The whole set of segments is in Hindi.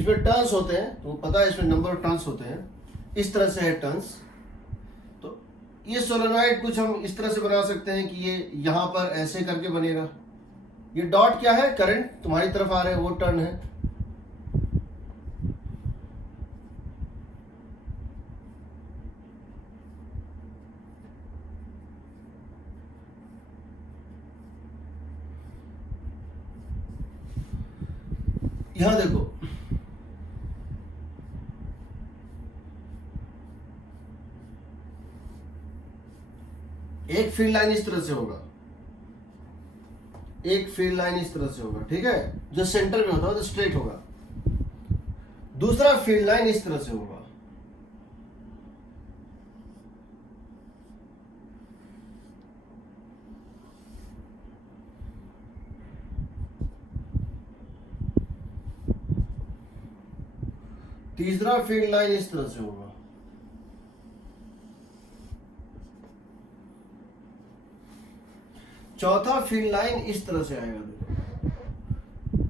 इसमें टर्न्स होते हैं, तो पता है इसमें नंबर ऑफ टर्न्स होते हैं, इस तरह से है टर्न्स। तो ये सोलेनॉइड कुछ हम इस तरह से बना सकते हैं कि ये यहां पर ऐसे करके बनेगा। ये डॉट क्या है, करंट तुम्हारी तरफ आ रहे हैं, वो टर्न है। यहां देखो, एक फील्ड लाइन इस तरह से होगा, एक फील्ड लाइन इस तरह से होगा, ठीक है, जो सेंटर में होता है तो स्ट्रेट होगा। दूसरा फील्ड लाइन इस तरह से होगा, तीसरा फील्ड लाइन इस तरह से होगा, चौथा फील्ड लाइन इस तरह से आएगा। देखो,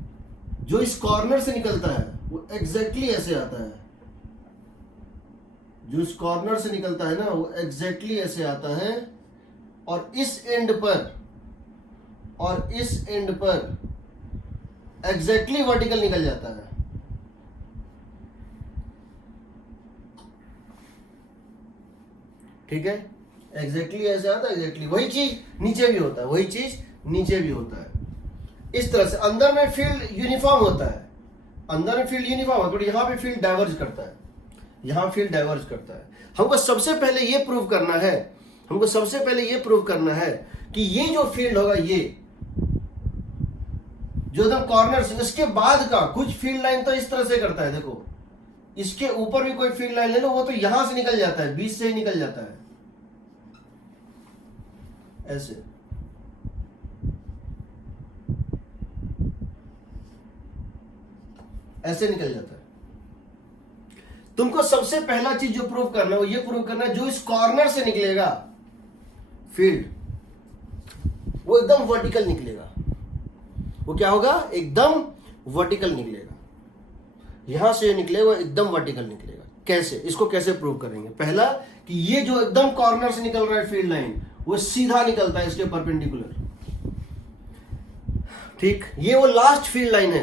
जो इस कॉर्नर से निकलता है वो एग्जैक्टली ऐसे आता है, जो इस कॉर्नर से निकलता है ना वो एग्जैक्टली ऐसे आता है, और इस एंड पर और इस एंड पर एग्जैक्टली वर्टिकल निकल जाता है। ठीक है, एग्जैक्टली ऐसे आता है, एग्जैक्टली वही चीज नीचे भी होता है, वही चीज नीचे भी होता है। इस तरह से अंदर में फील्ड यूनिफॉर्म होता है, अंदर में फील्ड यूनिफॉर्म है, बट यहां पे फील्ड डाइवर्ज करता है, यहां फील्ड डाइवर्ज करता है। हमको सबसे पहले ये प्रूव करना है, हमको सबसे पहले ये प्रूव करना है कि ये जो फील्ड होगा, ये जो एकदम कॉर्नर से, इसके बाद का कुछ फील्ड लाइन तो इस तरह से करता है। देखो, इसके ऊपर भी कोई फील्ड लाइन ले लो, वो तो यहां से निकल जाता है, बीच से ही निकल जाता है, ऐसे। ऐसे निकल जाता है। तुमको सबसे पहला चीज जो प्रूव करना है वो ये प्रूव करना है, जो इस कॉर्नर से निकलेगा फील्ड, वो एकदम वर्टिकल निकलेगा। वो क्या होगा, एकदम वर्टिकल निकलेगा। यहां से निकलेगा वो एकदम वर्टिकल निकलेगा। कैसे, इसको कैसे प्रूव करेंगे? पहला कि ये जो एकदम कॉर्नर से निकल रहा है फील्ड लाइन, वो सीधा निकलता है इसके परपेंडिकुलर। ठीक, ये वो लास्ट फील्ड लाइन है,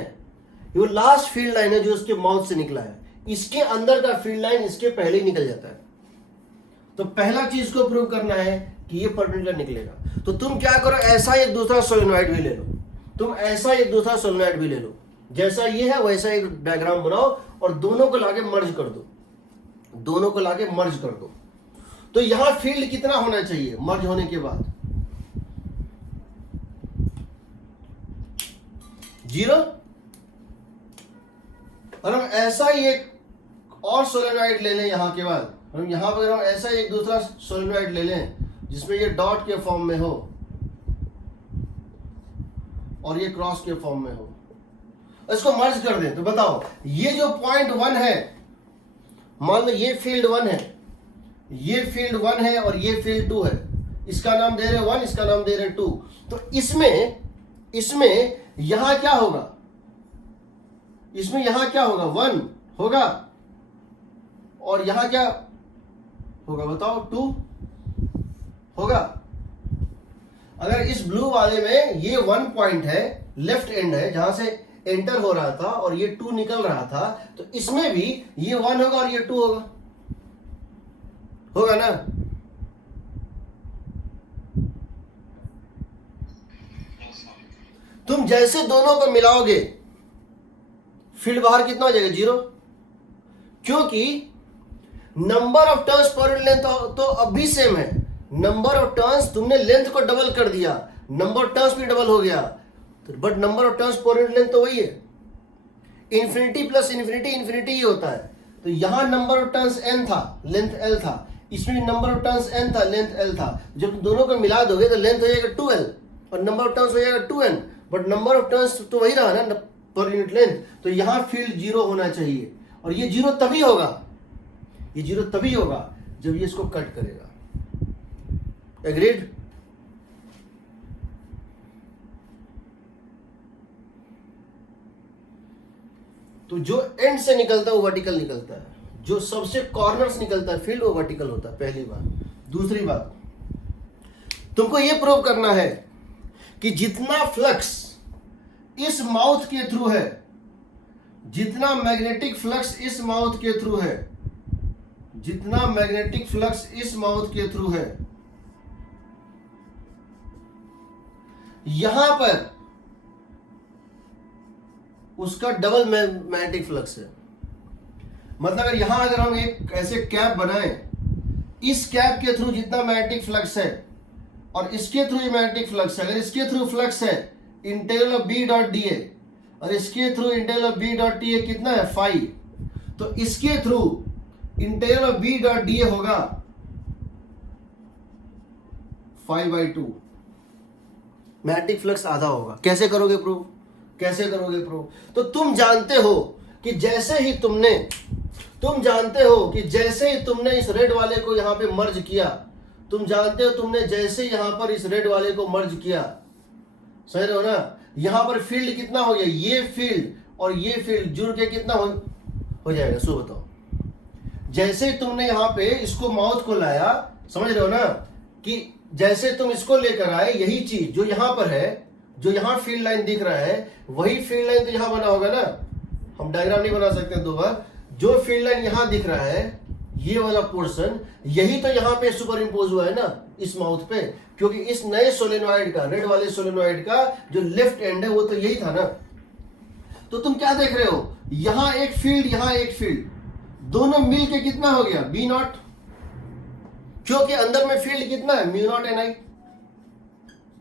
ये वो लास्ट फील्ड लाइन है जो इसके माउथ से निकला है। इसके अंदर का फील्ड लाइन इसके पहले ही निकल जाता है। तो पहला चीज को प्रूव करना है कि ये परपेंडिकुलर निकलेगा। तो तुम क्या करो, ऐसा एक दूसरा सोलेनॉइड भी ले लो, तुम ऐसा एक दूसरा सोलेनॉइड भी ले लो, जैसा ये है वैसा एक डायग्राम बनाओ और दोनों को लाके मर्ज कर दो, दोनों को लाके मर्ज कर दो। तो यहां फील्ड कितना होना चाहिए मर्ज होने के बाद? 0। और हम ऐसा ही एक और सोलेनॉइड ले लें यहां के बाद, हम यहां पर हम ऐसा एक दूसरा सोलेनॉइड ले लें जिसमें ये डॉट के फॉर्म में हो और ये क्रॉस के फॉर्म में हो, इसको मर्ज कर दें। तो बताओ, ये जो पॉइंट 1 है, मान लो ये फील्ड 1 है, ये फील्ड 1 है और ये फील्ड 2 है, इसका नाम दे रहे 1, इसका नाम दे रहे 2। तो इसमें यहां क्या होगा, इसमें यहां क्या होगा, 1 होगा, और यहां क्या होगा बताओ, 2 होगा। अगर इस ब्लू वाले में ये 1 पॉइंट है, लेफ्ट एंड है जहां से एंटर हो रहा था और ये 2 निकल रहा था, तो इसमें भी ये 1 होगा और ये 2 होगा, होगा ना? तुम जैसे दोनों को मिलाओगे फील्ड बाहर कितना हो जाएगा, 0, क्योंकि number of turns per unit length तो अब भी सेम है। नंबर ऑफ टर्न्स, तुमने लेंथ को डबल कर दिया, नंबर ऑफ टर्न्स भी डबल हो गया, but number of turns per unit length तो वही है। इंफिनिटी प्लस इंफिनिटी इंफिनिटी ही होता है। तो यहां नंबर ऑफ टर्न्स n था, लेंथ l था, इसमें नंबर ऑफ टर्न्स n था, लेंथ l था। जब तुम दोनों को मिला दोगे तो लेंथ हो जाएगा 2l और नंबर ऑफ टर्न्स हो जाएगा 2n, but number of turns तो वही रहा ना पर यूनिट लेंथ। तो यहां फील्ड 0 होना चाहिए, और ये 0 तभी होगा, ये 0 तभी होगा जब ये इसको कट करेगा। एग्रीड? तो तो जो एंड से निकलता है वो वर्टिकल निकलता है, जो सबसे कॉर्नर से निकलता है फील्ड वो वर्टिकल होता है, पहली बात। दूसरी बात, तुमको ये प्रूव करना है कि जितना फ्लक्स इस माउथ के थ्रू है, जितना मैग्नेटिक फ्लक्स इस माउथ के थ्रू है, जितना मैग्नेटिक फ्लक्स इस माउथ के थ्रू है, यहां पर उसका डबल मैग्नेटिक फ्लक्स है। मतलब अगर हम एक ऐसे कैप बनाएं, इस कैप के थ्रू जितना मैग्नेटिक फ्लक्स है और इसके थ्रू ये मैग्नेटिक फ्लक्स है, अगर इसके थ्रू फ्लक्स है integral of B dot d A और इसके through integral of B dot d A कितना है 5, तो इसके through integral of B dot d A होगा 5/2, मैग्नेटिक फ्लक्स आधा होगा। कैसे करोगे प्रूव, कैसे करोगे प्रूव? तो तुम जानते हो कि जैसे ही तुमने इस रेड वाले को यहां पे मर्ज किया, तुम जानते हो तुमने जैसे यहां पर इस रेड वाले को मर्ज किया, सही रहे हो ना, यहां पर फील्ड कितना हो गया, ये फील्ड और ये फील्ड जुड़ के कितना हो जाएगा, सो बताओ। जैसे तुमने यहां पे इसको माउथ को लाया, समझ रहे हो ना, कि जैसे तुम इसको लेकर आए, यही चीज जो यहां पर है, जो यहां फील्ड लाइन दिख रहा है, वही फील्ड लाइन तो यहां बना होगा ना, हम डायग्राम नहीं बना सकते दो बार। जो फील्ड लाइन यहां दिख रहा है, ये वाला पोर्शन, यही तो यहां पे सुपर इंपोज हुआ है ना इस माउथ पे, क्योंकि इस नए सोलेनॉइड का, रेड वाले सोलेनॉइड का जो लेफ्ट एंड है वो तो यही था ना। तो तुम क्या देख रहे हो, यहां एक फील्ड, यहां एक फील्ड, दोनों मिल के कितना हो गया B0, क्योंकि अंदर में फील्ड कितना है μ0 Ni,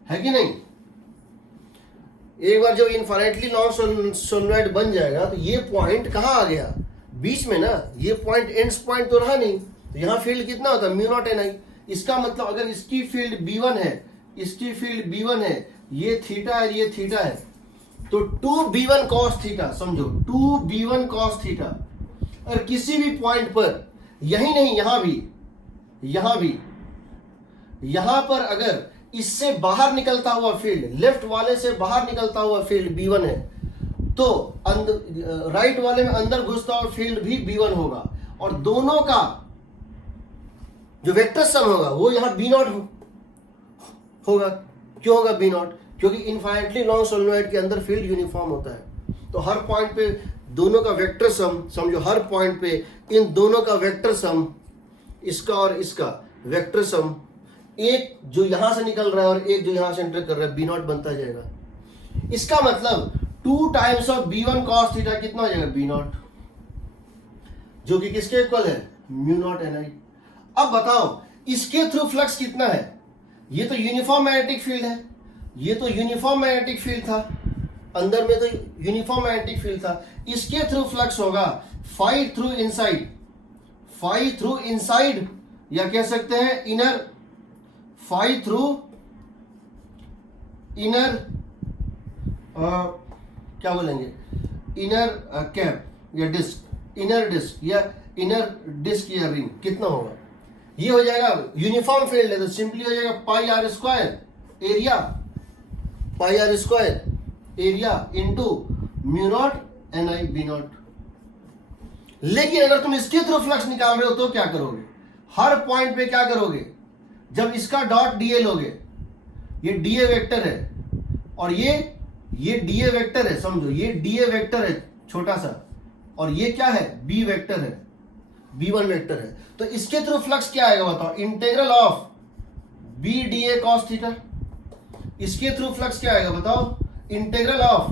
है कि नहीं। एक बार जब इनफाइनाइटली लॉन्ग सोलेनॉइड बन जाएगा तो ये पॉइंट कहां आ गया, बीच में ना, ये पॉइंट एंड्स पॉइंट तो रहा नहीं, तो यहां फील्ड कितना होता है μ0 Ni। इसका मतलब अगर इसकी फील्ड B1 है, इसकी फील्ड B1 है, ये थीटा है, ये थीटा है, तो 2B1 cos थीटा, समझो 2B1 cos थीटा। और किसी भी पॉइंट पर, यही नहीं यहां भी, यहां पर अगर इससे बाहर निकलता हुआ फील्ड, लेफ्ट वाले से बाहर निकलता हुआ फील्ड B1 है, तो राइट वाले में अंदर घुसता हुआ फील्ड भी B1 होगा, और दोनों का जो वेक्टर सम होगा वो यहां B0 होगा। क्यों होगा B0? क्योंकि इनफाइनाइटली लॉन्ग सोलेनॉइड के अंदर फील्ड यूनिफॉर्म होता है। तो हर पॉइंट पे दोनों का वेक्टर सम, समझो हर पॉइंट पे इन दोनों का वेक्टर सम, इसका और इसका वेक्टर सम, एक जो यहां से निकल रहा है और एक जो यहां से एंटर कर रहा है, B0 बनता जाएगा। इसका मतलब 2 times of B1 cos theta कितना हो जाएगा B0, जो कि किसके इक्वल है μ0 Ni। अब बताओ इसके थ्रू फ्लक्स कितना है, ये तो यूनिफॉर्म मैग्नेटिक फील्ड है, ये तो यूनिफॉर्म मैग्नेटिक फील्ड था, अंदर में तो यूनिफॉर्म मैग्नेटिक फील्ड था, इसके थ्रू फ्लक्स होगा 5 थ्रू इनसाइड, 5 थ्रू इनसाइड, या कह सकते हैं इनर, 5 थ्रू इनर, क्या बोलेंगे, इनर कैप या डिस्क, इनर डिस्क या इनर डिस्क या रिंग, कितना होगा, ये हो जाएगा यूनिफॉर्म फील्ड है तो सिंपली हो जाएगा pi r square area, pi r square area into μ0 Ni B0। लेकिन अगर तुम इसके थ्रू फ्लक्स निकाल रहे हो तो क्या करोगे, हर पॉइंट पे क्या करोगे, जब इसका डॉट डीए लोगे, ये डीए वेक्टर है और ये डीए वेक्टर है, समझो ये डीए वेक्टर है छोटा सा, और ये क्या है बी वेक्टर है, B1 वेक्टर है, तो इसके थ्रू फ्लक्स क्या आएगा बताओ, integral of B d A cos theta. इसके थ्रू फ्लक्स क्या आएगा बताओ, integral of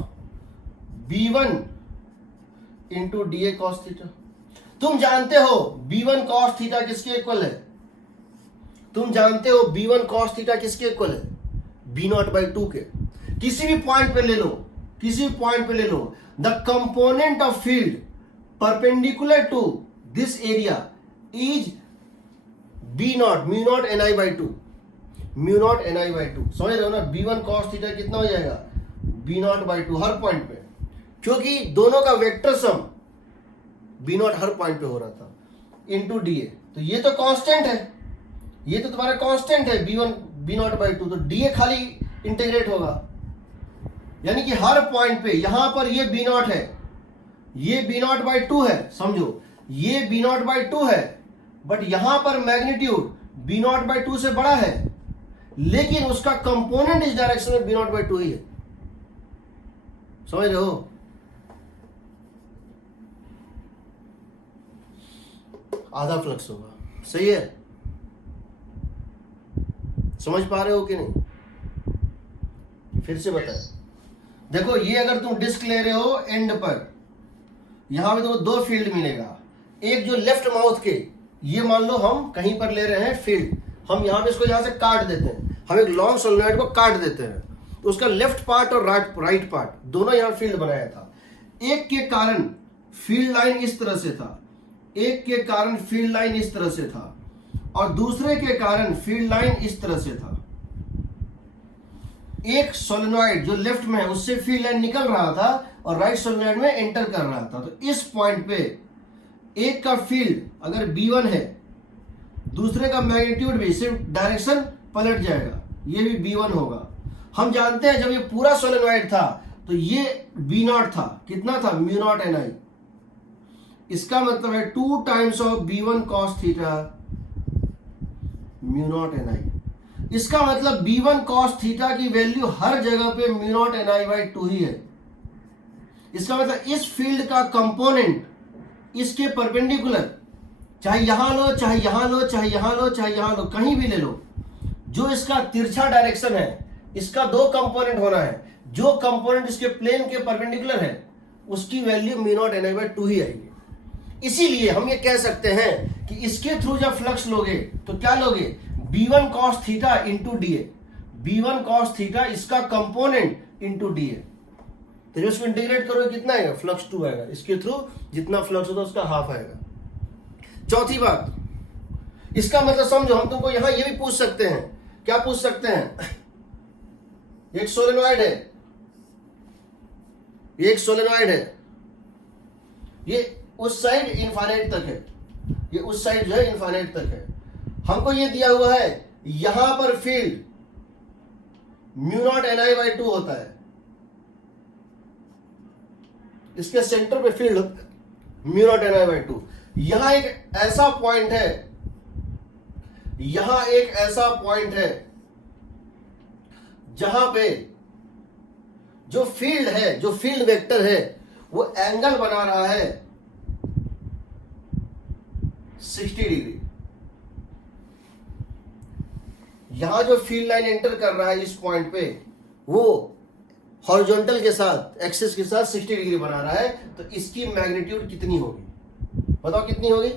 B1 into d A cos theta. तुम जानते हो B1 cos थीटा किसके इक्वल है, तुम जानते हो B1 cos थीटा किसके इक्वल है, B0/2 के। किसी भी पॉइंट पे ले लो, किसी भी पॉइंट पे ले लो, the component of field perpendicular to this area is B0 μ0 Ni/2, μ0 Ni/2, समझ रहे हो ना। B1 cos थीटा कितना हो जाएगा B0/2 हर पॉइंट पे, क्योंकि दोनों का वेक्टर सम B0 हर पॉइंट पे हो रहा था इंटू डीए, तो ये तो कांस्टेंट है, ये तो तुम्हारा कांस्टेंट है B0/2, तो डीए खाली इंटीग्रेट होगा, यानी कि हर पॉइंट पे यहां पर ये B0 है, ये B0/2 है, समझो ये B0/2 है, बट यहां पर मैग्नीट्यूड B0/2 से बड़ा है, लेकिन उसका कंपोनेंट इस डायरेक्शन में B0/2 ही है। समझ रहे हो? आधा फ्लक्स होगा, सही है? समझ पा रहे हो कि नहीं? फिर से बताएं। देखो ये अगर तुम डिस्क ले रहे हो एंड पर, यहां पे तुमको दो फील्ड मिलेगा। एक जो लेफ्ट माउथ के, ये मान लो हम कहीं पर ले रहे हैं फील्ड, हम यहां पे इसको यहां से काट देते हैं, हम एक लॉन्ग सोलेनॉइड को काट देते हैं, तो उसका लेफ्ट पार्ट और राइट पार्ट दोनों यहां फील्ड बनाया था। एक के कारण फील्ड लाइन इस तरह से था, एक के कारण फील्ड लाइन इस तरह से था, और दूसरे के कारण फील्ड लाइन इस तरह से था। एक सोलेनॉइड जो लेफ्ट में है उससे फील्ड लाइन निकल रहा था और राइट सोलेनॉइड में एंटर कर रहा था। तो इस पॉइंट पे एक का फील्ड अगर B1 है, दूसरे का मैग्नीट्यूड भी सिर्फ डायरेक्शन पलट जाएगा, ये भी B1 होगा। हम जानते हैं जब ये पूरा सोलेनॉइड था तो ये B0 था, कितना था? μ0 Ni। इसका मतलब है 2 times of B1 cos theta μ0 Ni। इसका मतलब B1 cos थीटा की वैल्यू हर जगह पे μ0 Ni/2 ही है। इसका मतलब इस फील्ड का कंपोनेंट इसके परपेंडिकुलर, चाहे यहां लो, चाहे यहां लो, चाहे यहां लो, चाहे यहां लो, कहीं भी ले लो, जो इसका तिरछा डायरेक्शन है, इसका दो कंपोनेंट होना है। जो कंपोनेंट इसके प्लेन के परपेंडिकुलर है उसकी वैल्यू μ0 Ni/2 ही आएगी। इसीलिए हम ये कह सकते हैं कि इसके थ्रू जब फ्लक्स लोगे तो क्या लोगे? B1 cos theta into DA। B1 cos theta इसका कंपोनेंट इंटू DA। तो जो इसको इंटीग्रेट करोगे कितना आएगा? फ्लक्स 2 आएगा। इसके थ्रू जितना फ्लक्स होता है उसका हाफ आएगा। चौथी बात, इसका मतलब समझो, हम तुमको यहां ये भी पूछ सकते हैं, क्या पूछ सकते हैं? एक सोलेनॉइड है, एक सोलेनॉइड है, ये उस साइड इनफाइनाइट तक है, ये उस साइड जो है इनफाइनाइट तक है। हमको ये दिया हुआ है यहां पर फील्ड μ0 Ni/2 होता है, इसके सेंटर पे फील्ड μ0 Ni/2। यहां एक ऐसा पॉइंट है, यहां एक ऐसा पॉइंट है जहां पे जो फील्ड है, जो फील्ड वेक्टर है, वो एंगल बना रहा है 60 डिग्री। यहां जो फील्ड लाइन एंटर कर रहा है इस पॉइंट पे, वो हॉरिजॉन्टल के साथ, एक्सिस के साथ 60 डिग्री बना रहा है। तो इसकी मैग्नीट्यूड कितनी होगी? बताओ कितनी होगी?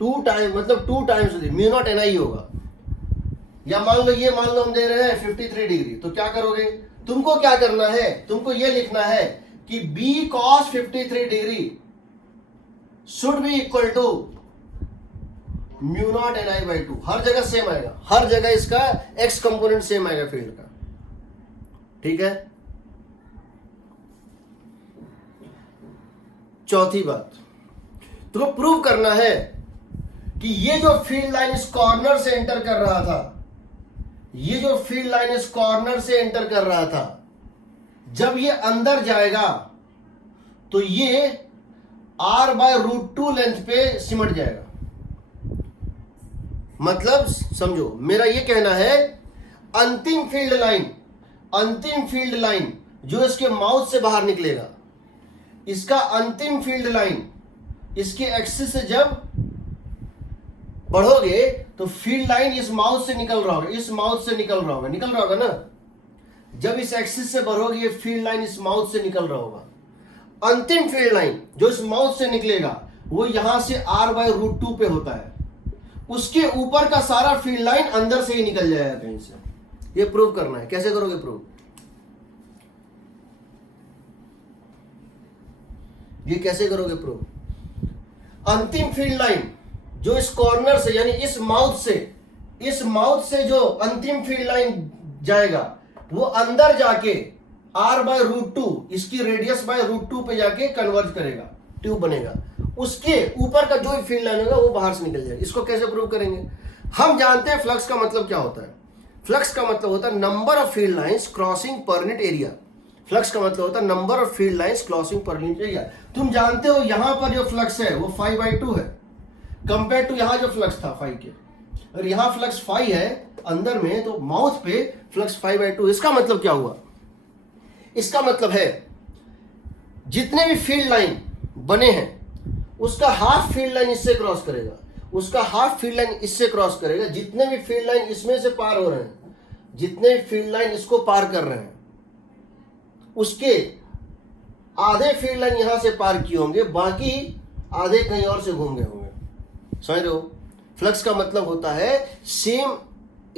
टू टाइम, मतलब 2 टाइम्स μ0 Ni होगा। या मान लो हम दे रहे हैं 53 डिग्री, तो क्या करोगे? तुमको क्या करना है? तुमको ये लिखना है कि B cos 53 degree should be equal to μ0 Ni/2। हर जगह सेम आएगा, हर जगह इसका एक्स कंपोनेंट सेम आएगा फील्ड का। ठीक है? चौथी बात, तुमको प्रूव करना है कि ये जो फील्ड लाइन इस कॉर्नर से एंटर कर रहा था, ये जो फील्ड लाइन इस कॉर्नर से एंटर कर रहा था, जब ये अंदर जाएगा तो ये R/√2 लेंथ पे सिमट जाएगा। मतलब समझो, मेरा ये कहना है अंतिम फील्ड लाइन जो इसके माउथ से बाहर निकलेगा, इसका अंतिम फील्ड लाइन इसके एक्सिस से जब बढ़ोगे तो फील्ड लाइन इस माउथ से निकल रहा होगा, इस माउथ से निकल रहा होगा ना। जब इस एक्सिस से बढ़ोगे ये फील्ड लाइन इस माउथ से निकल रहा होगा। अंतिम फील्ड लाइन जो इस माउथ से निकलेगा वो यहां से R/√2 पे होता है। उसके ऊपर का सारा फील्ड लाइन अंदर से ही निकल जाएगा कहीं से। ये प्रूव करना है। कैसे करोगे प्रूव? ये कैसे करोगे प्रूव? अंतिम फील्ड लाइन जो इस कॉर्नर से, यानी इस माउथ से जो अंतिम फील्ड लाइन जाएगा वो अंदर जाके R/√2, इसकी रेडियस/√2 पे जाके कन्वर्ज करेगा, ट्यूब बनेगा। उसके ऊपर का जो भी फील्ड लाइन होगा वो बाहर से निकल जाएगा। इसको कैसे प्रूव करेंगे? हम जानते हैं फ्लक्स का मतलब क्या होता है। फ्लक्स का मतलब होता है number of field lines crossing per unit area. Flux का मतलब होता है number of field lines crossing per unit area. तुम जानते हो यहां पर जो फ्लक्स है वो 5/2 है कंपेयर टू यहां जो फ्लक्स था 5 के। और यहां फ्लक्स 5 है अंदर में, तो माउथ पे फ्लक्स 5/2। इसका मतलब क्या हुआ? इसका मतलब है जितने भी फील्ड लाइन बने हैं उसका हाफ फील्ड लाइन इससे क्रॉस करेगा, उसका हाफ फील्ड लाइन इससे क्रॉस करेगा। जितने भी फील्ड लाइन इसमें से पार हो रहे हैं, जितने भी फील्ड लाइन इसको पार कर रहे हैं, उसके आधे फील्ड लाइन यहां से पार किए होंगे, बाकी आधे कहीं और से घूम गए होंगे। समझ रहे हो? फ्लक्स का मतलब होता है सेम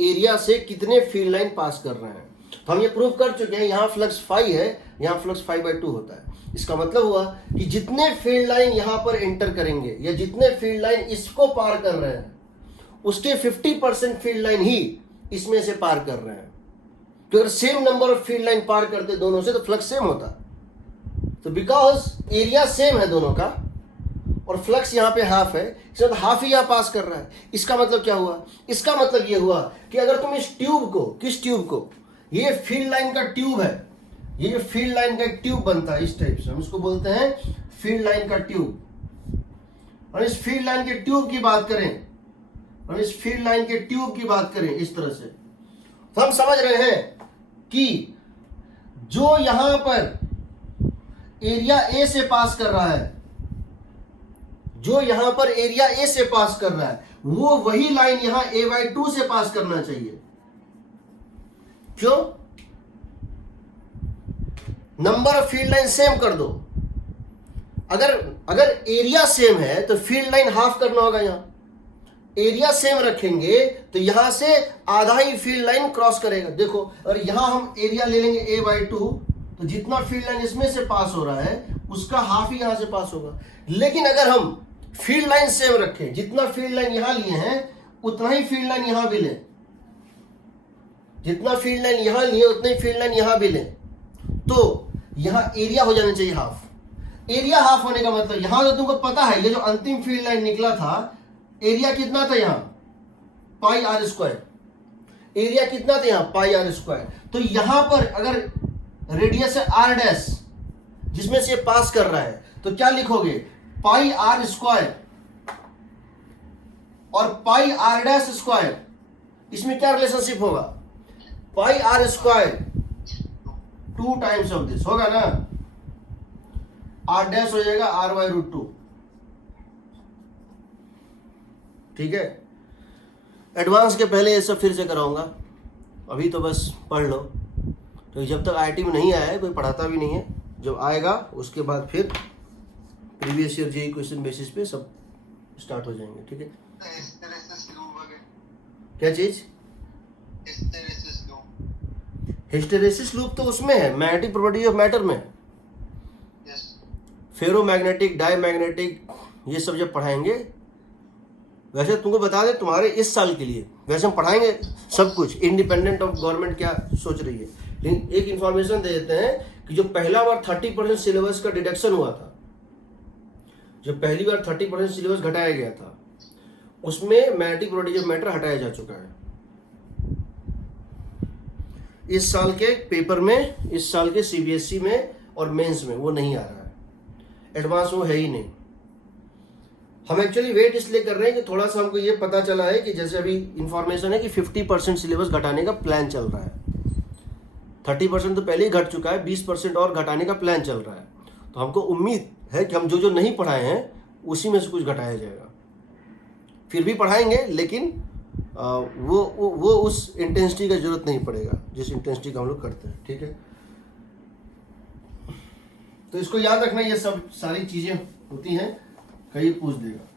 एरिया से कितने फील्ड लाइन पास कर रहे हैं। तो हम ये प्रूव कर चुके हैं, यहां फ्लक्स 5 है, यहां फ्लक्स 5/2 होता है। इसका मतलब हुआ कि जितने फील्ड लाइन यहां पर एंटर करेंगे या जितने फील्ड लाइन इसको पार कर रहे हैं, उसके 50% फील्ड लाइन ही इसमें से पार कर रहे हैं। तो अगर same number of field line पार करते दोनों से तो फ्लक्स सेम होता। तो बिकॉज एरिया सेम है दोनों का और फ्लक्स यहां पे हाफ है, इसका मतलब हाफ ही यहां पास कर रहा है। इसका मतलब क्या हुआ? इसका मतलब ये हुआ कि अगर तुम इस ट्यूब को, किस ट्यूब को, ये फील्ड लाइन का ट्यूब है, ये जो फील्ड लाइन का ट्यूब बनता है इस टाइप से, हम इसको बोलते हैं फील्ड लाइन का ट्यूब। और इस फील्ड लाइन के ट्यूब की बात करें, और इस फील्ड लाइन के ट्यूब की बात करें इस तरह से, तो हम समझ रहे हैं कि जो यहां पर एरिया ए से पास कर रहा है, जो यहां पर एरिया ए से पास कर रहा है, वो वही लाइन यहां a/2 से पास करना चाहिए। क्यों? Number of field line same कर दो। अगर एरिया सेम है तो फील्ड लाइन हाफ करना होगा। यहां एरिया सेम रखेंगे तो यहां से आधा ही फील्ड लाइन क्रॉस करेगा। देखो, और यहां हम एरिया ले लेंगे a/2, तो जितना फील्ड लाइन इसमें से पास हो रहा है उसका हाफ ही यहां से पास होगा। लेकिन अगर हम फील्ड लाइन सेम रखें, जितना फील्ड लाइन यहां लिए हैं उतना ही फील्ड लाइन यहां भी लें, जितना फील्ड लाइन यहां लिए उतना ही फील्ड लाइन यहां भी लें, तो यहां एरिया हो जाना चाहिए हाफ। एरिया हाफ होने का मतलब यहां तो तुमको पता है, ये जो अंतिम फील्ड लाइन निकला था, एरिया कितना था यहां? πr²। एरिया कितना था यहां? πr²। तो यहां पर अगर रेडियस है r' जिसमें से पास कर रहा है, तो क्या लिखोगे? πr² और πr'²। इसमें क्या रिलेशनशिप होगा? πr² 2 टाइम्स ऑफ दिस होगा ना, r' हो जाएगा r/√2। ठीक है? एडवांस के पहले ये सब फिर से कराऊंगा, अभी तो बस पढ़ लो। तो जब तक आईआईटी में नहीं आया है, कोई पढ़ाता भी नहीं है, जब आएगा उसके बाद फिर previous year JEE question basis पे सब स्टार्ट हो जाएंगे। ठीक है? क्या चीज? हिस्टेरेसिस लूप तो उसमें है, मैग्नेटिक प्रॉपर्टी ऑफ मैटर में। फेरोमैग्नेटिक, डायमैग्नेटिक, ये सब जब पढ़ाएंगे, वैसे तुमको बता दें तुम्हारे इस साल के लिए वैसे हम पढ़ाएंगे सब कुछ, इंडिपेंडेंट ऑफ गवर्नमेंट क्या सोच रही है। लेकिन एक इंफॉर्मेशन दे देते हैं कि जो पहला बार 30% सिलेबस का डिडक्शन हुआ था, जो पहली बार 30% सिलेबस घटाया गया था, उसमें मैग्नेटिक प्रॉपर्टी ऑफ मैटर हटाया जा चुका है। इस साल के पेपर में, इस साल के सीबीएसई में और मेंस में वो नहीं आ रहा है, एडवांस वो है ही नहीं। हम एक्चुअली वेट इसलिए कर रहे हैं कि थोड़ा सा हमको ये पता चला है कि जैसे अभी इंफॉर्मेशन है कि 50% सिलेबस घटाने का प्लान चल रहा है। 30% तो पहले ही घट चुका है, 20% और घटाने का प्लान चल रहा है। तो हमको उम्मीद है कि हम जो जो नहीं पढ़ाए हैं उसी में से कुछ घटाया जाएगा। फिर भी पढ़ाएंगे, लेकिन वो उस इंटेंसिटी का जरूरत नहीं पड़ेगा जिस इंटेंसिटी का हम लोग करते हैं। ठीक है? तो इसको याद रखना, ये सब सारी चीजें होती हैं, कहीं पूछ देगा।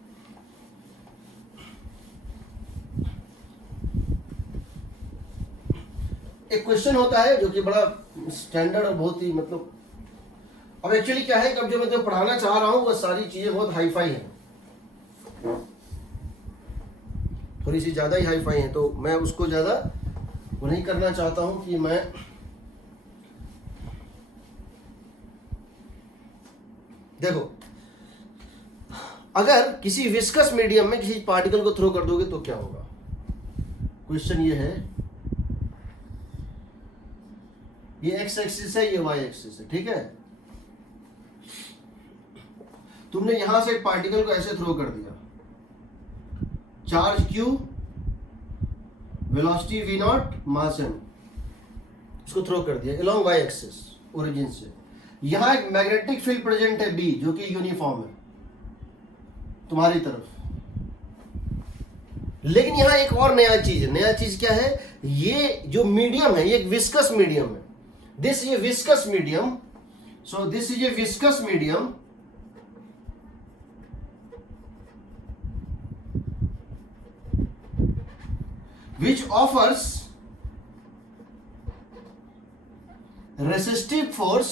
एक क्वेश्चन होता है जो कि बड़ा स्टैंडर्ड और बहुत ही मतलब, अब एक्चुअली क्या है कि अब जो मैं पढ़ाना चाह रहा हूं वो सारी चीजें बहुत हाईफाई हैं, थोड़ी सी ज्यादा ही हाईफाई हैं, तो मैं उसको ज्यादा वो नहीं करना चाहता हूं कि मैं देखो अगर किसी विस्कस मीडियम में किसी पार्टिकल को थ्रो कर दोगे तो क्या होगा? क्वेश्चन ये है, ये एक्स एक्सिस है, ये वाई एक्सिस है, ठीक है। तुमने यहां से एक पार्टिकल को ऐसे थ्रो कर दिया, charge Q, velocity V not, mass m, इसको थ्रो कर दिया अलोंग वाई एक्सिस ओरिजिन से। यहां एक मैग्नेटिक फील्ड प्रेजेंट है B, जो कि यूनिफॉर्म है तुम्हारी तरफ। लेकिन यहां एक और नया चीज है। नया चीज क्या है? ये जो मीडियम है ये एक विस्कस मीडियम है। This is a viscous medium, so this is a viscous medium which offers resistive force।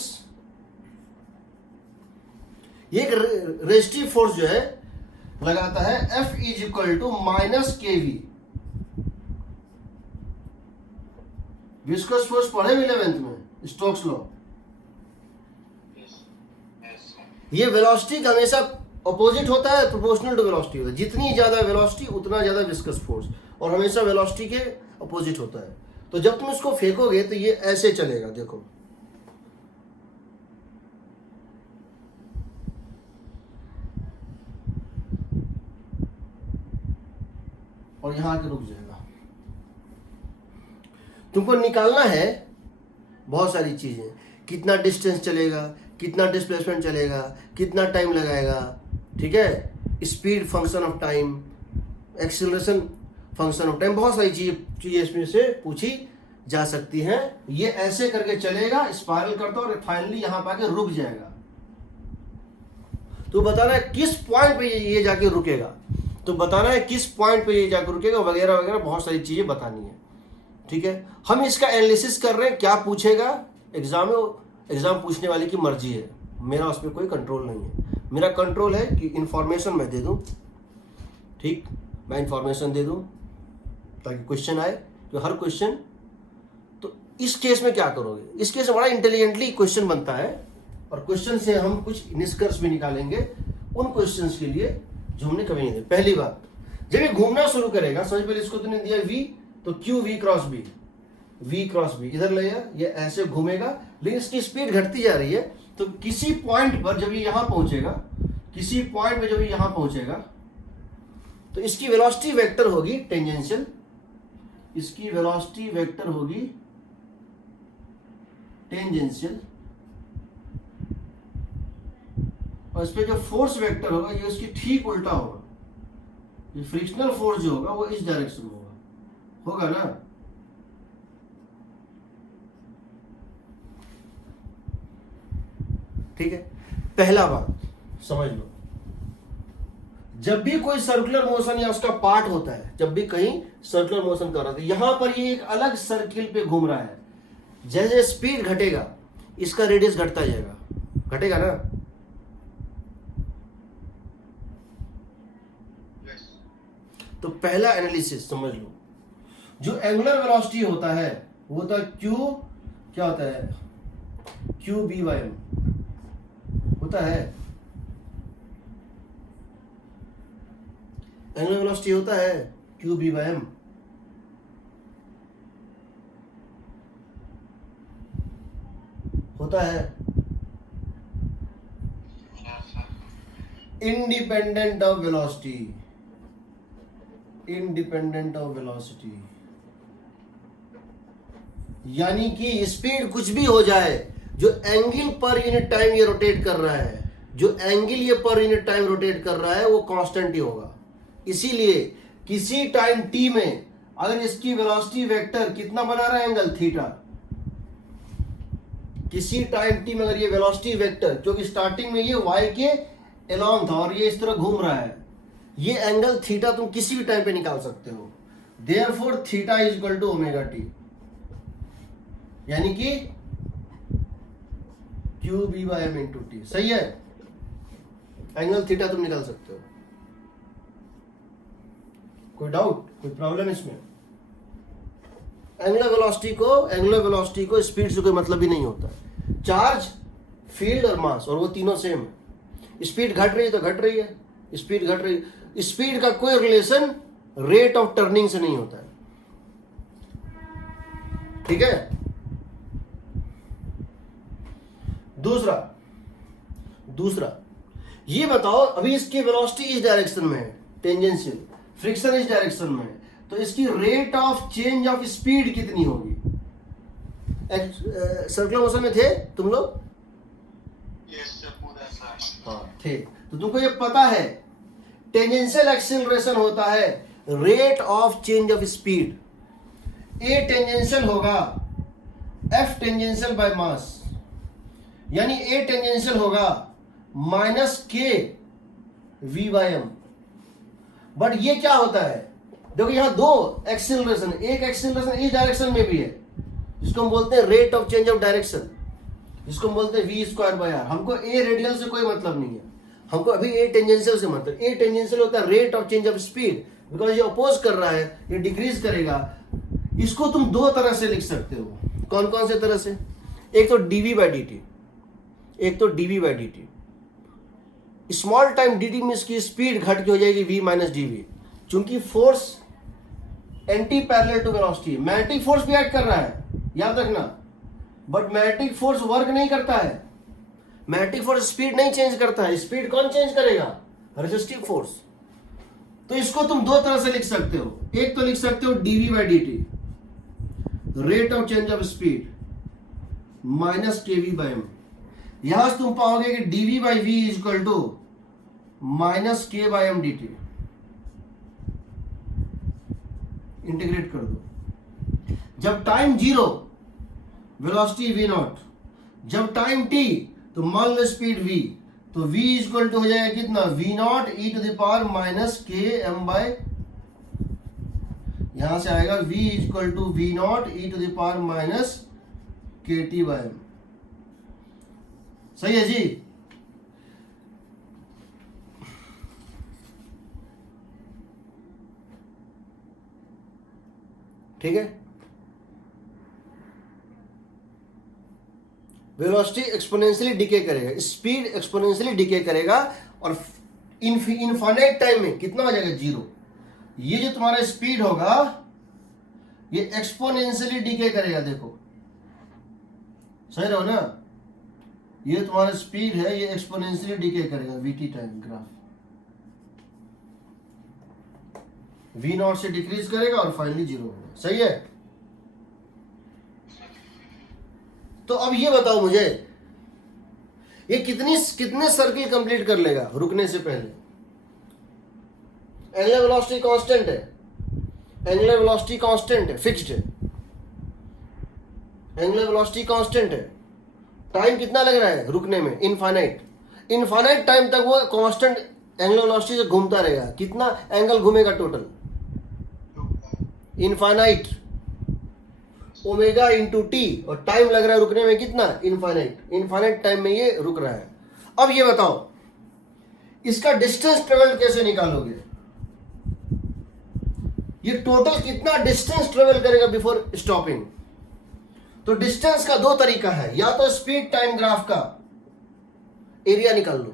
ये रेजिस्टिव फोर्स जो है लगाता है F is equal to minus KV। Viscous force पढ़े 11th में, स्टोक्स लॉ। ये वेलोसिटी का हमेशा अपोजिट होता है, प्रोपोर्शनल टू वेलोसिटी होता है। जितनी ज्यादा वेलोसिटी उतना ज्यादा विस्कस फोर्स, और हमेशा वेलोसिटी के अपोजिट होता है। तो जब तुम इसको फेंकोगे तो ये ऐसे चलेगा, देखो। और यहां आके रुक जाएगा। तुमको निकालना है बहुत सारी चीजें, कितना डिस्टेंस चलेगा, कितना डिस्प्लेसमेंट चलेगा, कितना टाइम लगाएगा, ठीक है, speed function of time, acceleration function of time, बहुत सारी चीजें इसमें से पूछी जा सकती हैं। ये ऐसे करके चलेगा, स्पाइरल करता और फाइनली यहां पर आके रुक जाएगा। तो बताना है किस पॉइंट पे ये जाके रुकेगा, तो बताना है किस पॉइंट पे ये जाके रुकेगा, वगैरह वगैरह बहुत सारी चीजें बतानी है, ठीक है। हम इसका एनालिसिस कर रहे हैं, क्या पूछेगा एग्जाम में, एग्जाम पूछने वाले की मर्जी है, मेरा उस पर कोई कंट्रोल नहीं है। मेरा कंट्रोल है कि इंफॉर्मेशन मैं दे दूं, ठीक, मैं इंफॉर्मेशन दे दूं ताकि क्वेश्चन आए। तो हर क्वेश्चन, तो इस केस में क्या करोगे, इस केस में बड़ा इंटेलिजेंटली क्वेश्चन बनता है, और क्वेश्चन से हम कुछ निष्कर्ष भी निकालेंगे उन क्वेश्चंस के लिए जो हमने कभी नहीं दिए। पहली बात, जब ये घूमना शुरू करेगा, समझ पहले इसको तुमने दिया V, तो Q V cross B, V cross B इधर ले जा, ये ऐसे घूमेगा, लेकिन इसकी स्पीड घटती जा रही है। तो किसी पॉइंट पर जब ये यहां पहुंचेगा, किसी पॉइंट पे जब ये यहां पहुंचेगा, तो इसकी वेलोसिटी वेक्टर होगी टेंजेंशियल, इसकी वेलोसिटी वेक्टर होगी टेंजेंशियल, और इस पे जो फोर्स वेक्टर होगा ये उसकी ठीक उल्टा होगा। ये फ्रिक्शनल फोर्स जो होगा वो इस डायरेक्शन में होगा ना। ठीक है, पहला बात समझ लो, जब भी कोई सर्कुलर मोशन या उसका पार्ट होता है, जब भी कहीं सर्कुलर मोशन कर रहा है, तो यहां पर ये एक अलग सर्किल पे घूम रहा है। जैसे स्पीड घटेगा इसका रेडियस घटता जाएगा, घटेगा ना। तो पहला एनालिसिस समझ लो, जो एंगुलर वेलोसिटी होता है वो होता है Q, क्या होता है, QB/m होता है, एंगुलर वेलोसिटी होता है QB/m। होता है independent of velocity, independent of velocity, यानी कि स्पीड कुछ भी हो जाए, जो एंगल पर यूनिट टाइम ये रोटेट कर रहा है, जो एंगल ये पर यूनिट टाइम रोटेट कर रहा है वो कांस्टेंट ही होगा। इसीलिए किसी टाइम t में अगर इसकी वेलोसिटी वेक्टर कितना बना रहा है, एंगल थीटा, किसी टाइम t में अगर ये वेलोसिटी वेक्टर, क्योंकि स्टार्टिंग में ये y के अलोंग था और ये इस तरह घूम रहा है, ये एंगल थीटा तुम किसी भी टाइम पे निकाल सकते हो। Therefore theta is equal to omega t, यानी कि QB/m इंटू टी, सही है। एंगल थीटा तुम निकाल सकते हो, कोई डाउट, कोई प्रॉब्लम इसमें। एंगुलर वेलोसिटी को स्पीड से कोई मतलब ही नहीं होता। चार्ज, फील्ड और मास, और वो तीनों सेम है। स्पीड घट रही है तो घट रही है, स्पीड घट रही, स्पीड का कोई रिलेशन रेट ऑफ टर्निंग से नहीं होता है, ठीक है। दूसरा ये बताओ, अभी इसकी वेलोसिटी इस डायरेक्शन में है, टेंजेंशियल, फ्रिक्शन इस डायरेक्शन में है, तो इसकी rate of change of speed कितनी होगी? सर्कुलर मोशन में थे तुम लोग? हाँ थे। तो तुमको ये पता है टेंजेंशियल एक्सीलरेशन होता है rate of change of speed. A tangential होगा एफ टेंजेंशियल बाय मास, यानी ए टेंजेंशियल होगा minus k we bye M. But ये क्या होता है, देखो यहां दो एक्सीलरेशन, एक एक्सीलरेशन इस डायरेक्शन में भी है जिसको हम बोलते हैं rate of change of direction, जिसको हम बोलते हैं वी स्क्वायर बाय आर। हमको ए रेडियल से कोई मतलब नहीं है, हमको अभी ए टेंजेंशियल से मतलब। ए टेंजेंशियल होता है rate of change of speed, because ये अपोज कर रहा है, ये डिक्रीज करेगा। इसको तुम दो तरह से लिख सकते हो। कौन कौन से तरह से? एक तो डीवी बाई डी टी, एक तो d v by d t. Small time d t में इसकी स्पीड घट के हो जाएगी वी माइनस डी वी, चूंकि force anti parallel to velocity, magnetic force भी एक्ट कर रहा है, याद रखना। बट मैग्नेटिक फोर्स वर्क नहीं करता है, मैग्नेटिक फोर्स स्पीड नहीं चेंज करता है। स्पीड कौन चेंज करेगा? Resistive force. तो इसको तुम दो तरह से लिख सकते हो। एक तो लिख सकते हो dv by d t, rate of change of speed minus k v by m. यहां से तुम पाओगे कि dv by v is equal to minus k by m d t. Integrate कर दो। जब time zero velocity v naught, जब टाइम टी तो मान लो स्पीड v, तो v इक्वल टू हो जाएगा कितना? v naught e to the power minus k m by, यहां से आएगा v equal to v naught e to the power minus k t by m. सही है जी? ठीक है। वेलोसिटी एक्सपोनेंशियली डिके करेगा, स्पीड एक्सपोनेंशियली डिके करेगा, और इनफाइनाइट टाइम में कितना हो जाएगा? जीरो। ये जो तुम्हारा स्पीड होगा ये एक्सपोनेंशियली डिके करेगा। देखो सही रहो ना, ये तुम्हारा स्पीड है, ये एक्सपोनेंशियली डिके करेगा v t time graph, v naught से डिक्रीज करेगा और फाइनली जीरो होगा। सही है? तो अब ये बताओ मुझे, ये कितने सर्किल कंप्लीट कर लेगा रुकने से पहले? एंगुलर वेलोसिटी कांस्टेंट है, एंगुलर वेलोसिटी कांस्टेंट है, फिक्स्ड है, एंगुलर वेलोसिटी कांस्टेंट है। टाइम कितना लग रहा है रुकने में? इनफाइनाइट। इनफाइनाइट टाइम तक वो कांस्टेंट एंगुलर वेलोसिटी से घूमता रहेगा। कितना एंगल घूमेगा total? Infinite, omega into T, और टाइम लग रहा है रुकने में कितना? इनफाइनाइट। इनफाइनाइट टाइम में ये रुक रहा है। अब ये बताओ इसका डिस्टेंस ट्रेवल कैसे निकालोगे? ये टोटल कितना डिस्टेंस ट्रेवल करेगा बिफोर स्टॉपिंग? तो डिस्टेंस का दो तरीका है, या तो स्पीड टाइम ग्राफ का एरिया निकाल लो,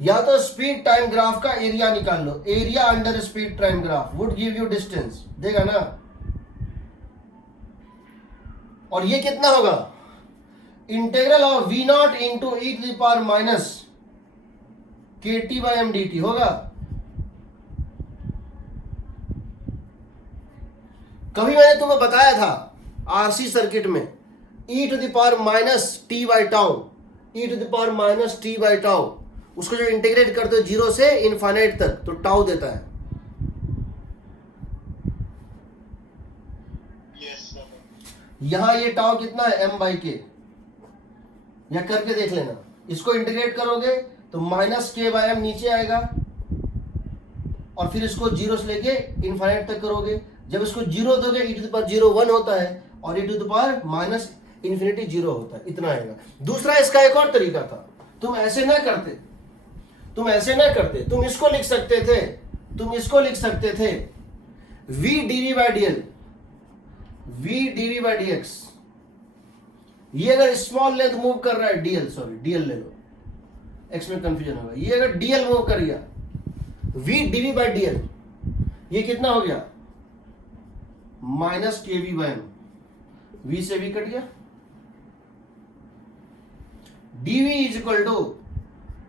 या तो स्पीड टाइम ग्राफ का एरिया निकाल लो। Area under speed time graph would give you distance, देगा ना। और ये कितना होगा? Integral of v naught into e to the power minus k t by m d t होगा। कभी मैंने तुम्हें बताया था आरसी सर्किट में, e to the power minus t by tau, e to the power minus t by tau, उसको जो इंटीग्रेट करते हो जीरो से इनफाइनाइट तक तो टाउ देता है। यहां ये टाउ कितना है? एम बाई के। या करके देख लेना, इसको इंटीग्रेट करोगे तो माइनस के बाई एम नीचे आएगा, और फिर इसको जीरो से लेके इनफाइनाइट तक करोगे। जब इसको जीरो दोगे e to the power zero one होता है, और e to the power minus infinity zero होता है, इतना आएगा। दूसरा इसका एक और तरीका था, तुम ऐसे ना करते, तुम ऐसे ना करते, तुम इसको लिख सकते थे, तुम इसको लिख सकते थे v dv by D L, v dv by D x. ये अगर स्मॉल लेंथ मूव कर रहा है डीएल, सॉरी डीएल ले लो, एक्स में कंफ्यूजन होगा। ये अगर डीएल मूव कर गया, वी डीवी बाई डीएल, ये कितना हो गया minus k v by m, v से वी कट गया, d v is equal to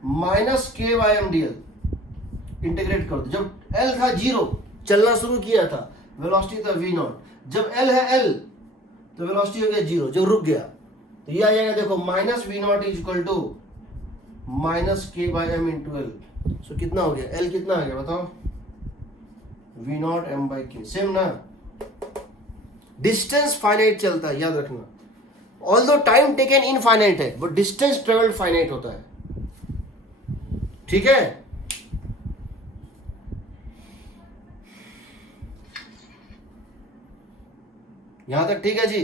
minus k by m d l. Integrate कर दो, जब एल था 0 चलना शुरू किया था, वेलोसिटी था वी नॉट, जब एल है एल तो वेलोसिटी हो गया 0, जब रुक गया तो ये आ जाएगा, देखो minus v naught is equal to minus k by m into l. So कितना हो गया, एल कितना आ गया बताओ, v naught m by k, same ना। डिस्टेंस फाइनाइट चलता है, याद रखना, ऑल्दो टाइम टेकन इनफाइनाइट है, बट डिस्टेंस ट्रेवल्ड फाइनाइट होता है, ठीक है। यहां तक ठीक है जी?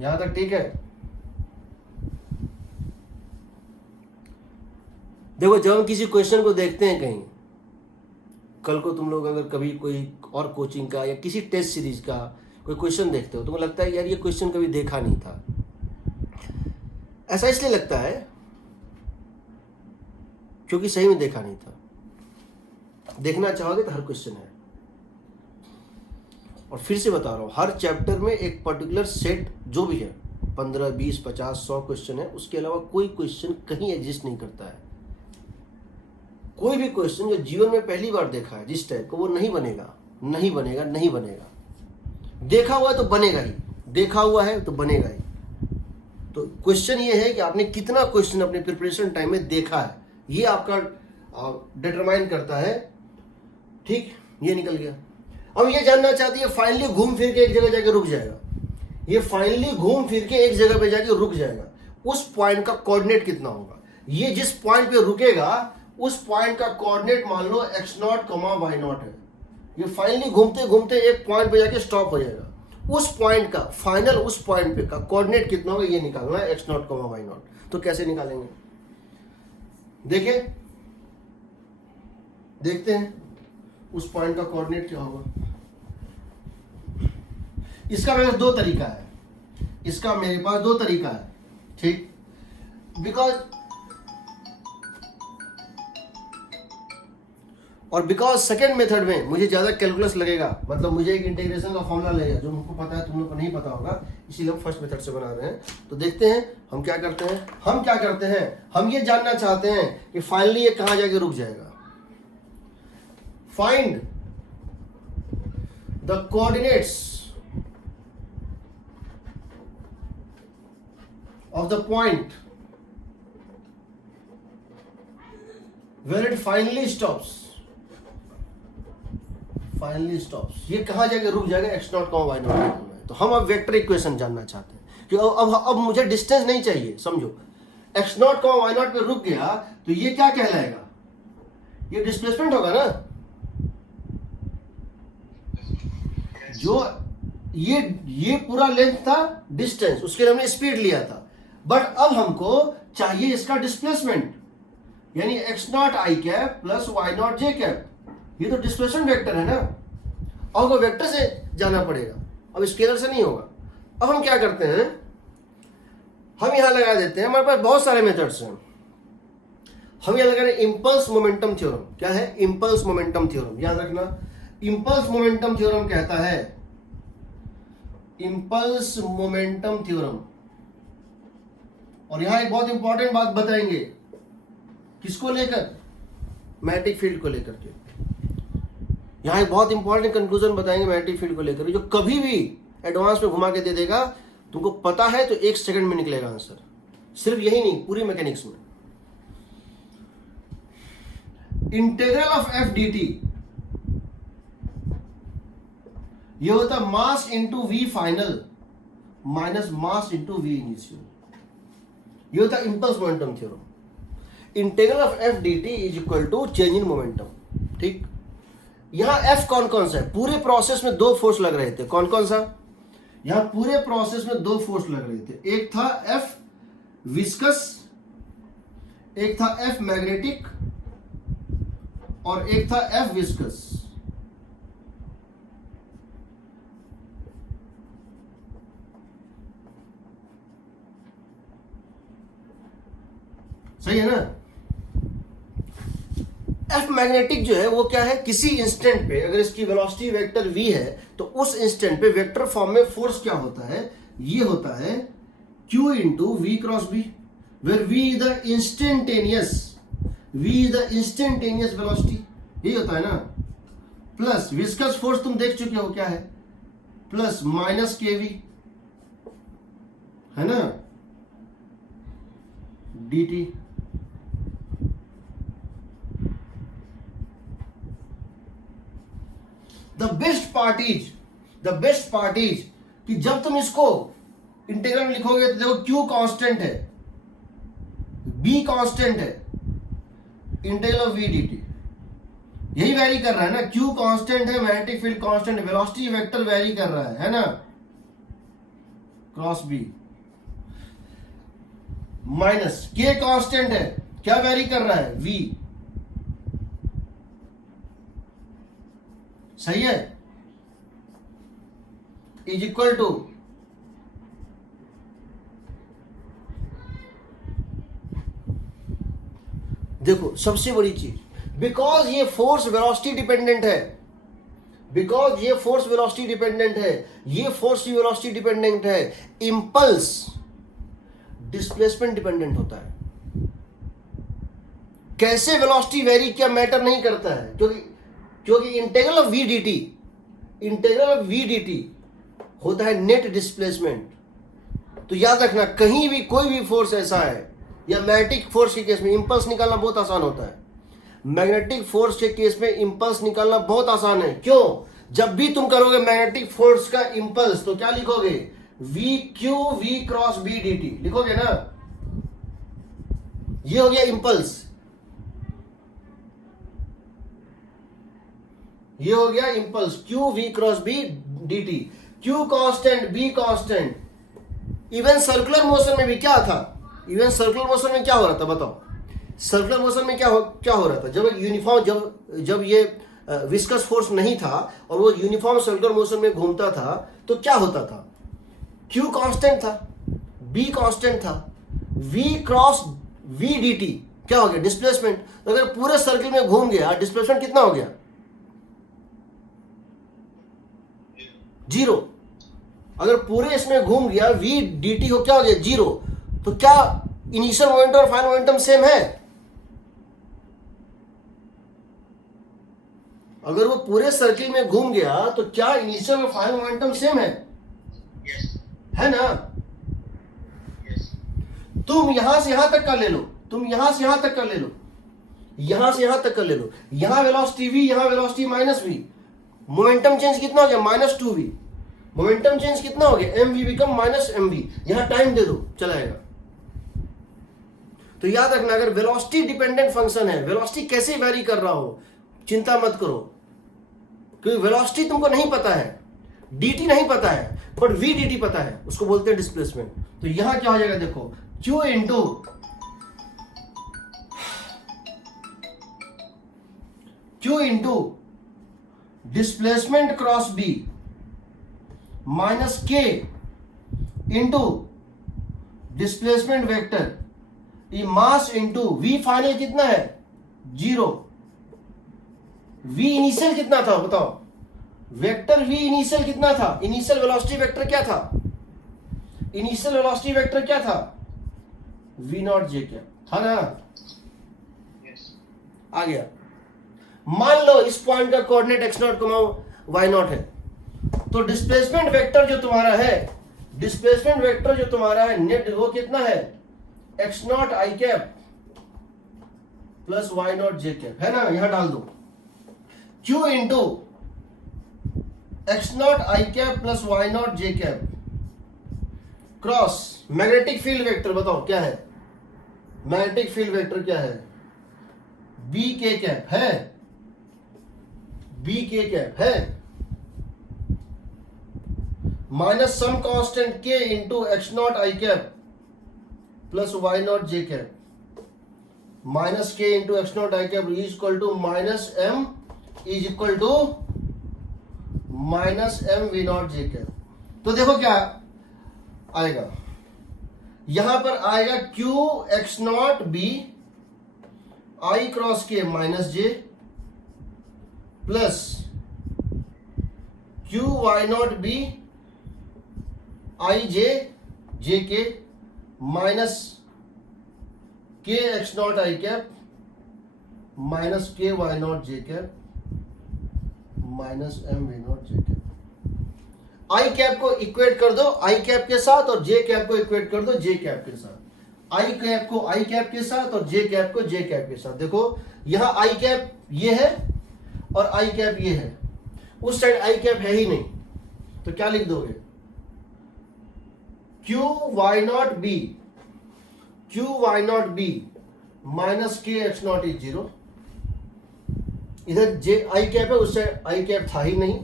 यहां तक ठीक है? देखो जब हम किसी क्वेश्चन को देखते हैं कहीं, कल को तुम लोग अगर कभी कोई और कोचिंग का या किसी टेस्ट सीरीज का कोई क्वेश्चन देखते हो, तुम्हें लगता है यार ये क्वेश्चन कभी देखा नहीं था। ऐसा इसलिए लगता है क्योंकि सही में देखा नहीं था। देखना चाहोगे तो हर क्वेश्चन है, और फिर से बता रहा हूं, हर चैप्टर में एक पर्टिकुलर सेट जो भी है 15, 20, 50, 100 क्वेश्चन है, उसके अलावा कोई क्वेश्चन कहीं एग्जिस्ट नहीं करता है। कोई भी क्वेश्चन जो जीवन में पहली बार देखा है जिस टाइप को, वो नहीं बनेगा, नहीं बनेगा, नहीं बनेगा। देखा हुआ है तो बनेगा ही, देखा हुआ है तो बनेगा ही। तो क्वेश्चन ये है कि आपने कितना क्वेश्चन अपने प्रिपरेशन टाइम में देखा है, ये आपका डिटरमाइन करता है, ठीक। ये निकल गया। अब ये जानना चाहती है फाइनली घूम फिर के एक जगह जाके रुक जाएगा, ये फाइनली घूम फिर के एक जगह पे जाके रुक जाएगा, उस पॉइंट का कोऑर्डिनेट कितना होगा। ये जिस पॉइंट पे रुकेगा उस पॉइंट का कोऑर्डिनेट मान लो x0, y0 है। ये फाइनली घूमते घूमते एक पॉइंट पे जाके स्टॉप हो जाएगा, उस पॉइंट का फाइनल, उस पॉइंट पे का कोऑर्डिनेट कितना होगा ये निकालना है, x0, y0। तो कैसे निकालेंगे, देखिए, देखते हैं उस पॉइंट का कोऑर्डिनेट क्या होगा। इसका मेरे पास दो तरीका है, इसका मेरे पास दो तरीका है, ठीक। बिकॉज सेकेंड मेथड में मुझे ज्यादा कैलकुलस लगेगा, मतलब मुझे एक इंटीग्रेशन का फॉर्मूला लगेगा जो मुझको पता है, तुम लोग को नहीं पता होगा, इसीलिए हम फर्स्ट मेथड से बना रहे हैं। तो देखते हैं हम क्या करते हैं, हम ये जानना चाहते हैं कि फाइनली ये कहां जाके रुक जाएगा। Find the coordinates of the point where it finally stops, ये कहां जाके रुक जाएगा, x0, y0। तो हम अब वेक्टर इक्वेशन जानना चाहते हैं कि अब मुझे डिस्टेंस नहीं चाहिए, समझो x0, y0 पे रुक गया तो ये क्या कहलाएगा, ये डिस्प्लेसमेंट होगा ना। जो ये पूरा लेंथ था डिस्टेंस, उसके लिए हमने स्पीड लिया था, बट अब हमको चाहिए इसका डिस्प्लेसमेंट, यानी x0 i cap plus y0 j cap. ये तो डिस्प्लेसमेंट वेक्टर है ना, और वो वेक्टर से जाना पड़ेगा, अब स्केलर से नहीं होगा। अब हम क्या करते हैं, हम यहां लगा देते हैं, हमारे पास बहुत सारे मेथड्स हैं, हम यहां लगा रहे हैं इंपल्स मोमेंटम थ्योरम। क्या है, इंपल्स मोमेंटम थ्योरम, याद रखना। इंपल्स मोमेंटम थ्योरम कहता है, इंपल्स मोमेंटम थ्योरम। और यहां एक बहुत इंपॉर्टेंट बात बताएंगे, किसको लेकर, मैग्नेटिक फील्ड को लेकर के। यहां एक बहुत इंपॉर्टेंट कंक्लूजन बताएंगे मैग्नेटिक फील्ड को लेकर, जो कभी भी एडवांस में घुमा के दे देगा, तुमको पता है तो 1 सेकंड में निकलेगा आंसर। सिर्फ यही नहीं, पूरी मैकेनिक्स में। Integral of F d t, ये होता है mass into v final minus mass into v initial. ये होता है impulse momentum theorem. Integral of F d t is equal to change in momentum, ठीक। यहां एफ कौन कौन सा है, पूरे प्रोसेस में 2 फोर्स लग रहे थे, कौन कौन सा, यहां पूरे प्रोसेस में 2 फोर्स लग रहे थे। एक था एफ विस्कस, एक था एफ मैग्नेटिक, और एक था एफ विस्कस। सही है ना। एफ मैग्नेटिक जो है वो क्या है, किसी इंस्टेंट पे अगर इसकी वेलोसिटी वेक्टर v है तो उस इंस्टेंट पे वेक्टर फॉर्म में फोर्स क्या होता है, ये होता है q into v cross B, where v is the instantaneous velocity, यही होता है ना, प्लस विस्कस फोर्स तुम देख चुके हो क्या है, प्लस माइनस kv, है ना, dt। The best part is कि जब तुम इसको इंटीग्रल में लिखोगे तो देखो q कांस्टेंट है, b कांस्टेंट है, इंटीग्रल ऑफ v dt यही वैरी कर रहा है ना, q कांस्टेंट है, मैग्नेटिक फील्ड कांस्टेंट है, वेलोसिटी वेक्टर वैरी कर रहा है ना, cross b, minus k constant है, क्या वैरी कर रहा है, v, सही है, इज इक्वल टू देखो सबसे बड़ी चीज, बिकॉज ये फोर्स वेलोसिटी डिपेंडेंट है, बिकॉज ये फोर्स वेलोसिटी डिपेंडेंट है, ये फोर्स की वेलोसिटी डिपेंडेंट है, इंपल्स डिस्प्लेसमेंट डिपेंडेंट होता है। कैसे वेलोसिटी वेरी क्या मैटर नहीं करता है, क्योंकि integral of v d t होता है नेट डिस्प्लेसमेंट। तो याद रखना, कहीं भी कोई भी फोर्स ऐसा है, या मैग्नेटिक फोर्स के केस में इंपल्स निकालना बहुत आसान होता है, मैग्नेटिक फोर्स के केस में इंपल्स निकालना बहुत आसान है। क्यों? जब भी तुम करोगे मैग्नेटिक फोर्स का इंपल्स तो क्या लिखोगे, v q v cross B d t लिखोगे ना, ये हो गया इंपल्स, ये हो गया impulse, q v cross B d t, q constant B constant. Even circular motion में भी क्या था, इवन सर्कुलर मोशन में क्या हो रहा था बताओ, सर्कुलर मोशन में क्या हो रहा था, जब यूनिफॉर्म जब ये विस्कस फोर्स नहीं था और वो यूनिफॉर्म सर्कुलर मोशन में घूमता था तो क्या होता था, क्यू कांस्टेंट था, बी कांस्टेंट था, v cross v d t क्या हो गया, डिस्प्लेसमेंट। तो अगर पूरे सर्किल में घूम गया डिस्प्लेसमेंट कितना हो गया, 0। अगर पूरे इसमें घूम गया वी डी टी हो क्या हो गया, 0। तो क्या इनिशियल मोमेंटम और फाइनल मोमेंटम सेम है? अगर वो पूरे सर्किल में घूम गया तो क्या इनिशियल और फाइनल मोमेंटम सेम है? है ना? तुम यहां से यहां तक का ले लो, तुम यहां से यहां तक का ले लो, यहां से यहां तक का ले लो, यहां वेलोसिटी v, यहां velocity minus v, momentum change कितना हो गया, -2v। मोमेंटम चेंज कितना हो गया, mv बिकम -mv। यहां टाइम दे दो, चलाएगा। तो याद रखना, अगर वेलोसिटी डिपेंडेंट फंक्शन है, वेलोसिटी कैसे वेरी कर रहा हो चिंता मत करो, क्योंकि वेलोसिटी तुमको नहीं पता है, dt नहीं पता है, बट v dt पता है, उसको बोलते हैं डिस्प्लेसमेंट। तो यहां क्या हो जाएगा देखो, q into displacement cross b minus k into displacement vector, ये मास इंटू v फाइनल कितना है, 0। v इनिशियल कितना था बताओ, वेक्टर v इनिशियल कितना था, इनिशियल वेलोसिटी वेक्टर क्या था, इनिशियल वेलोसिटी वेक्टर क्या था, v नॉट j क्या था ना, आ गया। मान लो इस पॉइंट का coordinate x not y not है, तो डिस्प्लेसमेंट वेक्टर जो तुम्हारा है, डिस्प्लेसमेंट वेक्टर जो तुम्हारा है नेट, वो कितना है, x naught i cap plus y naught j cap, है ना, यहां डाल दो, q into x naught i cap plus y naught j cap cross magnetic field vector, बताओ क्या है, मैग्नेटिक फील्ड वेक्टर क्या है, b k कैप है, b k कैप है, minus some constant k into x naught i cap plus y naught j cap, minus k into x naught i cap is equal to minus m is equal to minus m v naught j cap. तो देखो क्या आएगा, यहां पर आएगा q x naught b i cross k minus j plus q y naught b i j j के minus k x naught i cap minus k y naught j cap minus m v naught j cap. I cap को इक्वेट कर दो आई कैप के साथ और जे कैप को इक्वेट कर दो जे कैप के साथ। आई कैप को आई कैप के साथ और जे कैप को जे कैप के साथ। देखो यहां आई कैप ये है और आई कैप ये है, उस साइड आई कैप है ही नहीं, तो क्या लिख दोगे? Q y naught B minus k x naught is 0। इधर जे आई कैप है, उस साइड आई कैप था ही नहीं।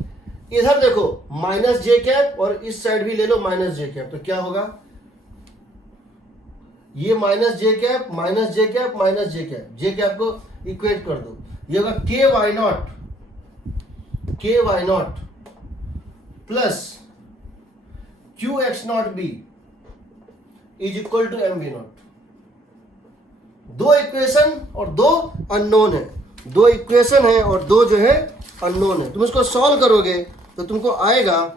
इधर देखो माइनस जे कैप और इस साइड भी ले लो माइनस जे कैप, तो क्या होगा? ये minus j cap minus j cap minus j cap, j cap को इक्वेट कर दो, ये होगा k y naught plus q x naught B is equal to m v naught. दो इक्वेशन और दो अननोन है, दो इक्वेशन है और दो जो है अननोन है। तुम इसको सॉल्व करोगे तो तुमको आएगा,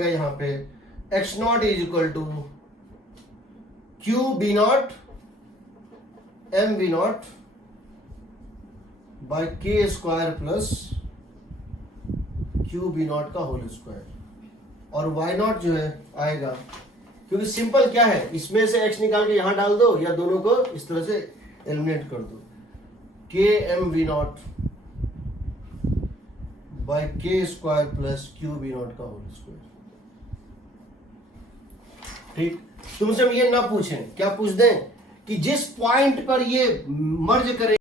यहां पे x naught is equal to q B naught m v naught by k square plus q B naught का होल स्क्वायर। और वाई नॉट जो है आएगा, क्योंकि सिंपल क्या है, इसमें से एक्स निकाल के यहां डाल दो या दोनों को इस तरह से एलिमिनेट कर दो। K m v naught by k square plus q B naught का होल स्क्वायर। ठीक, तुमसे हम ये ना पूछें, क्या पूछ दें कि जिस पॉइंट पर ये मर्ज करें